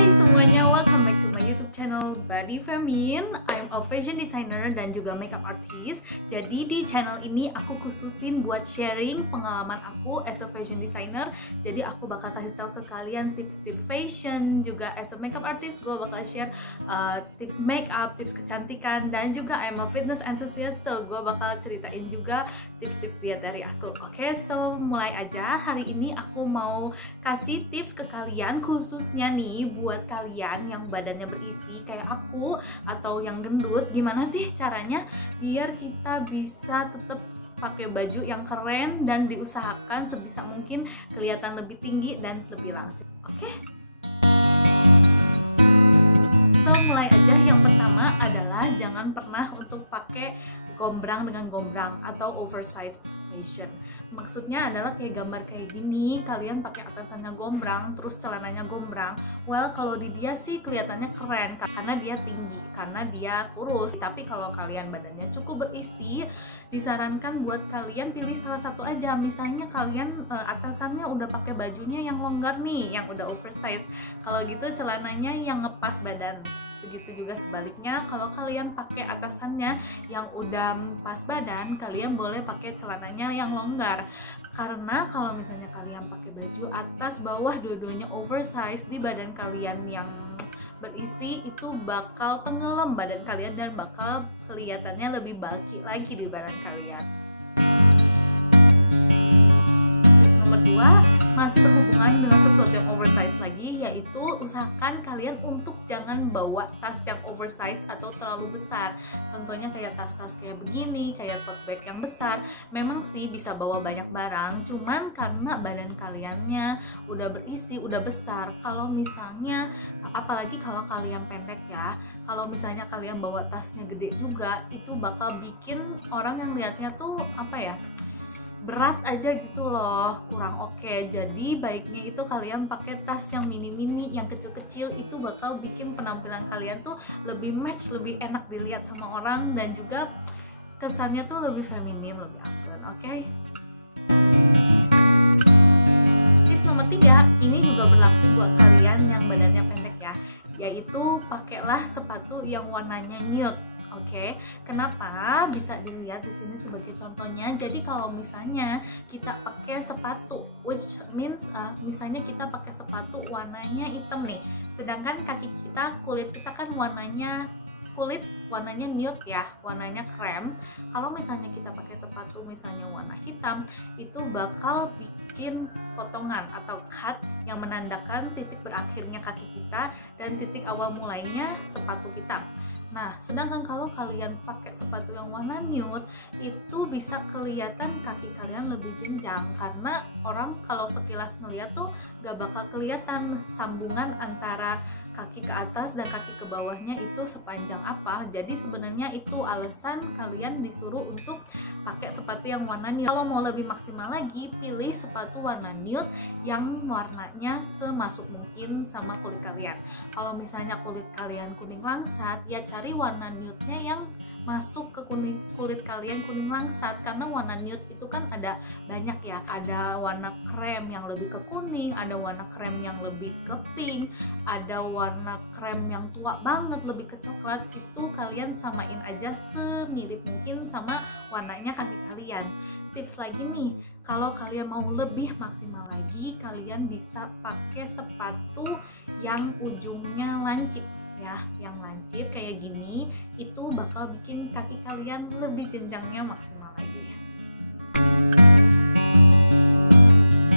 Hai semuanya, welcome back to my YouTube channel Body Femin. I'm a fashion designer dan juga makeup artist. Jadi di channel ini aku khususin buat sharing pengalaman aku as a fashion designer. Jadi aku bakal kasih tahu ke kalian tips-tips fashion, juga as a makeup artist gue bakal share tips makeup, tips kecantikan, dan juga I'm a fitness enthusiast, so gue bakal ceritain juga tips-tips diet dari aku. Oke, so mulai aja. Hari ini aku mau kasih tips ke kalian, khususnya nih buat kalian yang badannya berisi kayak aku atau yang gendut. Gimana sih caranya biar kita bisa tetap pakai baju yang keren dan diusahakan sebisa mungkin kelihatan lebih tinggi dan lebih langsing. Oke? So mulai aja. Yang pertama adalah jangan pernah untuk pakai gombrang dengan gombrang atau oversized fashion. Maksudnya adalah kayak gambar kayak gini, kalian pakai atasannya gombrang, terus celananya gombrang. Well, kalau di dia sih kelihatannya keren karena dia tinggi, karena dia kurus. Tapi kalau kalian badannya cukup berisi, disarankan buat kalian pilih salah satu aja. Misalnya kalian atasannya udah pakai bajunya yang longgar nih, yang udah oversized. Kalau gitu celananya yang ngepas badan. Begitu juga sebaliknya, kalau kalian pakai atasannya yang udah pas badan, kalian boleh pakai celananya yang longgar. Karena kalau misalnya kalian pakai baju atas bawah dua-duanya oversize di badan kalian yang berisi, itu bakal tenggelam badan kalian dan bakal kelihatannya lebih bulky lagi di badan kalian. Nomor 2, masih berhubungan dengan sesuatu yang oversize lagi, yaitu usahakan kalian untuk jangan bawa tas yang oversize atau terlalu besar. Contohnya kayak tas-tas kayak begini, kayak tote bag yang besar. Memang sih bisa bawa banyak barang, cuman karena badan kaliannya udah berisi, udah besar. Kalau misalnya, apalagi kalau kalian pendek ya, kalau misalnya kalian bawa tasnya gede juga, itu bakal bikin orang yang lihatnya tuh apa ya, berat aja gitu loh, kurang oke. Jadi baiknya itu kalian pakai tas yang mini-mini, yang kecil-kecil. Itu bakal bikin penampilan kalian tuh lebih match, lebih enak dilihat sama orang, dan juga kesannya tuh lebih feminim, lebih anggun. Oke? Tips nomor 3, ini juga berlaku buat kalian yang badannya pendek ya, yaitu pakailah sepatu yang warnanya nude. Oke, kenapa? Bisa dilihat di sini sebagai contohnya. Jadi kalau misalnya kita pakai sepatu, which means misalnya kita pakai sepatu warnanya hitam nih, sedangkan kaki kita, kulit kita kan warnanya nude ya, warnanya krem. Kalau misalnya kita pakai sepatu misalnya warna hitam, itu bakal bikin potongan atau cut yang menandakan titik berakhirnya kaki kita dan titik awal mulainya sepatu kita. Nah, sedangkan kalau kalian pakai sepatu yang warna nude, itu bisa kelihatan kaki kalian lebih jenjang, karena orang kalau sekilas ngeliat tuh gak bakal kelihatan sambungan antara kaki ke atas dan kaki ke bawahnya itu sepanjang apa. Jadi sebenarnya itu alasan kalian disuruh untuk pakai sepatu yang warna nude. Kalau mau lebih maksimal lagi, pilih sepatu warna nude yang warnanya semasuk mungkin sama kulit kalian. Kalau misalnya kulit kalian kuning langsat, ya cari warna nude-nya yang masuk ke kulit kalian kuning langsat, karena warna nude itu kan ada banyak ya, ada warna krem yang lebih ke kuning, ada warna krem yang lebih ke pink, ada warna krem yang tua banget lebih ke coklat. Itu kalian samain aja semirip mungkin sama warnanya kaki kalian. Tips lagi nih, kalau kalian mau lebih maksimal lagi, kalian bisa pakai sepatu yang ujungnya lancip ya, yang lancip kayak gini. Itu bakal bikin kaki kalian lebih jenjangnya maksimal lagi.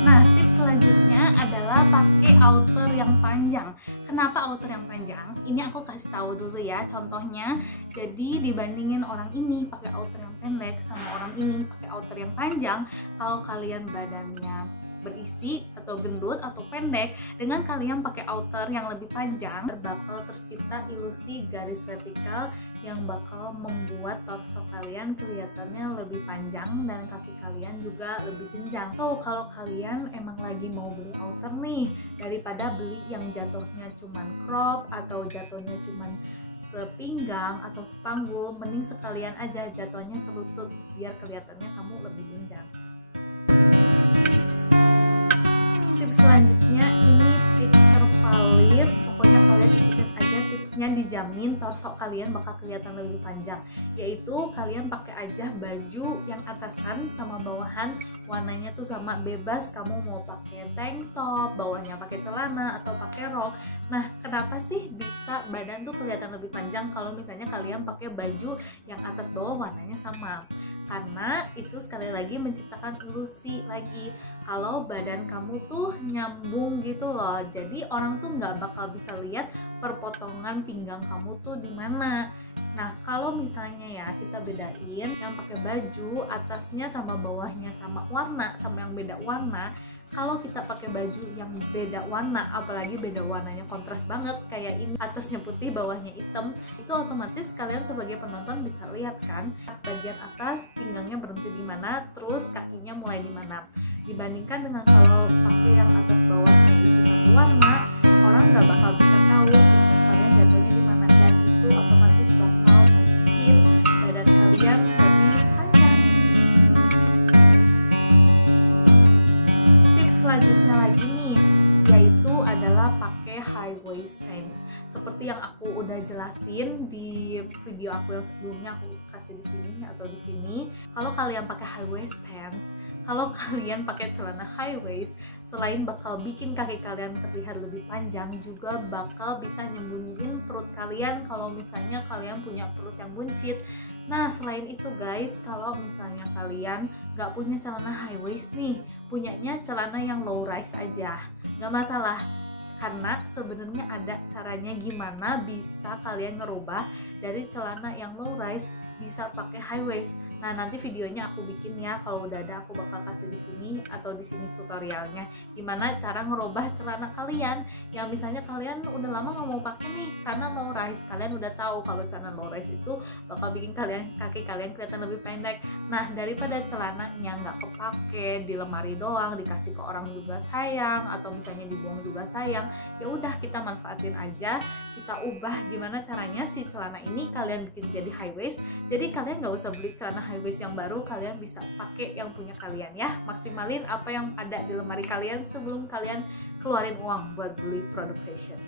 Nah, tips selanjutnya adalah pakai outer yang panjang. Kenapa outer yang panjang? Ini aku kasih tahu dulu ya contohnya. Jadi dibandingin orang ini pakai outer yang pendek sama orang ini pakai outer yang panjang, kalau kalian badannya berisi atau gendut atau pendek, dengan kalian pakai outer yang lebih panjang, bakal tercipta ilusi garis vertikal yang bakal membuat torso kalian kelihatannya lebih panjang dan kaki kalian juga lebih jenjang. So kalau kalian emang lagi mau beli outer nih, daripada beli yang jatuhnya cuman crop atau jatuhnya cuman sepinggang atau sepanggul, mending sekalian aja jatuhnya selutut biar kelihatannya kamu lebih jenjang. Tips selanjutnya ini tips tervalid, pokoknya kalian ikutin aja tipsnya, dijamin torso kalian bakal kelihatan lebih panjang. Yaitu kalian pakai aja baju yang atasan sama bawahan warnanya tuh sama, bebas kamu mau pakai tank top, bawahnya pakai celana atau pakai rok. Nah, kenapa sih bisa badan tuh kelihatan lebih panjang kalau misalnya kalian pakai baju yang atas bawah warnanya sama? Karena itu sekali lagi menciptakan ilusi lagi kalau badan kamu tuh nyambung gitu loh. Jadi orang tuh nggak bakal bisa lihat perpotongan pinggang kamu tuh di mana. Nah, kalau misalnya ya kita bedain yang pakai baju atasnya sama bawahnya sama warna sama yang beda warna. Kalau kita pakai baju yang beda warna, apalagi beda warnanya kontras banget kayak ini, atasnya putih bawahnya hitam, itu otomatis kalian sebagai penonton bisa lihat kan bagian atas pinggangnya berhenti di mana, terus kakinya mulai di mana. Dibandingkan dengan kalau pakai yang atas bawahnya itu satu warna, orang nggak bakal bisa tahu pinggang kalian jatuhnya di mana, dan itu otomatis bakal bikin badan kalian jadi panjang. Selanjutnya lagi nih, yaitu adalah pakai high waist pants. Seperti yang aku udah jelasin di video aku yang sebelumnya, aku kasih di sini atau di sini. Kalau kalian pakai high waist pants, kalau kalian pakai celana high waist, selain bakal bikin kaki kalian terlihat lebih panjang, juga bakal bisa nyembunyiin perut kalian kalau misalnya kalian punya perut yang buncit. Nah, selain itu guys, kalau misalnya kalian nggak punya celana high waist nih, punyanya celana yang low rise aja, nggak masalah. Karena sebenarnya ada caranya gimana bisa kalian ngerubah dari celana yang low rise bisa pakai high waist. Nah, nanti videonya aku bikin ya, kalau udah ada aku bakal kasih di sini atau di sini tutorialnya gimana cara ngerubah celana kalian yang misalnya kalian udah lama nggak mau pakai nih karena low rise. Kalian udah tahu kalau celana low rise itu bakal bikin kaki kalian kelihatan lebih pendek. Nah, daripada celananya nggak kepake di lemari doang, dikasih ke orang juga sayang, atau misalnya dibuang juga sayang, ya udah kita manfaatin aja, kita ubah gimana caranya si celana ini kalian bikin jadi high waist. Jadi kalian nggak usah beli celana high waist yang baru, kalian bisa pakai yang punya kalian ya. Maksimalin apa yang ada di lemari kalian sebelum kalian keluarin uang buat beli produk fashion.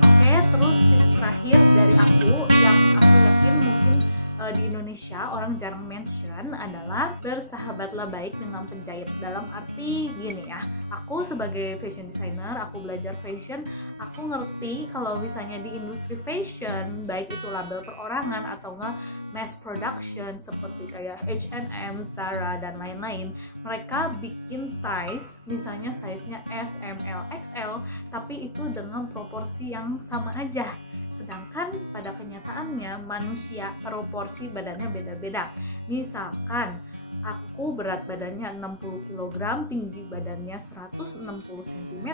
Oke, terus tips terakhir dari aku yang aku yakin mungkin di Indonesia orang jarang mention adalah bersahabatlah baik dengan penjahit. Dalam arti gini ya, aku sebagai fashion designer, aku belajar fashion, aku ngerti kalau misalnya di industri fashion, baik itu label perorangan atau enggak mass production seperti kayak H&M, Zara dan lain-lain, mereka bikin size, misalnya size-nya S, M, L, XL, tapi itu dengan proporsi yang sama aja. Sedangkan pada kenyataannya manusia proporsi badannya beda-beda. Misalkan aku berat badannya 60 kg, tinggi badannya 160 cm,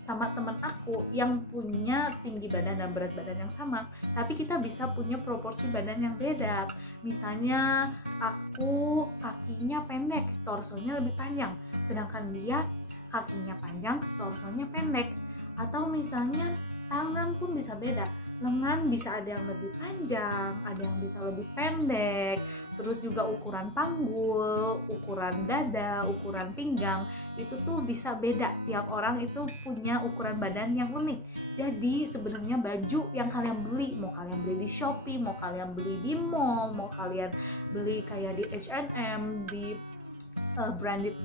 sama teman aku yang punya tinggi badan dan berat badan yang sama, tapi kita bisa punya proporsi badan yang beda. Misalnya aku kakinya pendek, torsonya lebih panjang, sedangkan dia kakinya panjang, torsonya pendek. Atau misalnya tangan pun bisa beda, lengan bisa ada yang lebih panjang, ada yang bisa lebih pendek, terus juga ukuran panggul, ukuran dada, ukuran pinggang, itu tuh bisa beda. Tiap orang itu punya ukuran badan yang unik. Jadi sebenarnya baju yang kalian beli, mau kalian beli di Shopee, mau kalian beli di mall, mau kalian beli kayak di H&M, di branded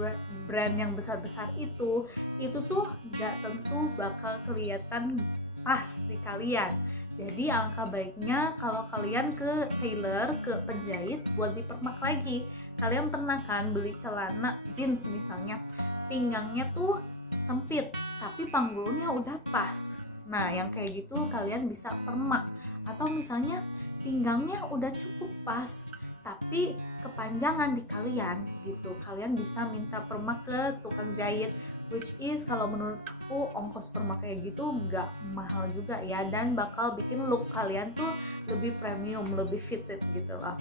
brand yang besar-besar itu tuh gak tentu bakal kelihatan pas di kalian. Jadi alangkah baiknya kalau kalian ke tailor, ke penjahit buat dipermak lagi. Kalian pernah kan beli celana jeans misalnya, pinggangnya tuh sempit tapi panggulnya udah pas. Nah, yang kayak gitu kalian bisa permak. Atau misalnya pinggangnya udah cukup pas tapi kepanjangan di kalian gitu, kalian bisa minta permak ke tukang jahit which is kalau menurut aku ongkos permakai gitu nggak mahal juga ya, dan bakal bikin look kalian tuh lebih premium, lebih fitted gitu loh.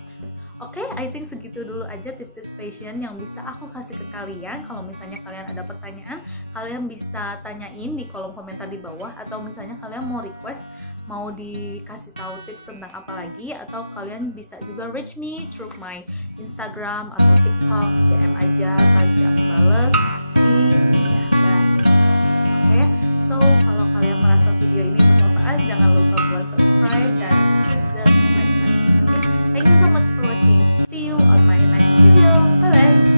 Oke, I think segitu dulu aja tips-tips fashion yang bisa aku kasih ke kalian. Kalau misalnya kalian ada pertanyaan, kalian bisa tanyain di kolom komentar di bawah, atau misalnya kalian mau request, mau dikasih tahu tips tentang apa lagi, atau kalian bisa juga reach me through my Instagram atau TikTok, DM aja, pasti aku bales di sini ya. Oke, so kalau kalian merasa video ini bermanfaat, jangan lupa buat subscribe dan hit the like button. Thank you so much for watching. See you on my next video. Bye bye.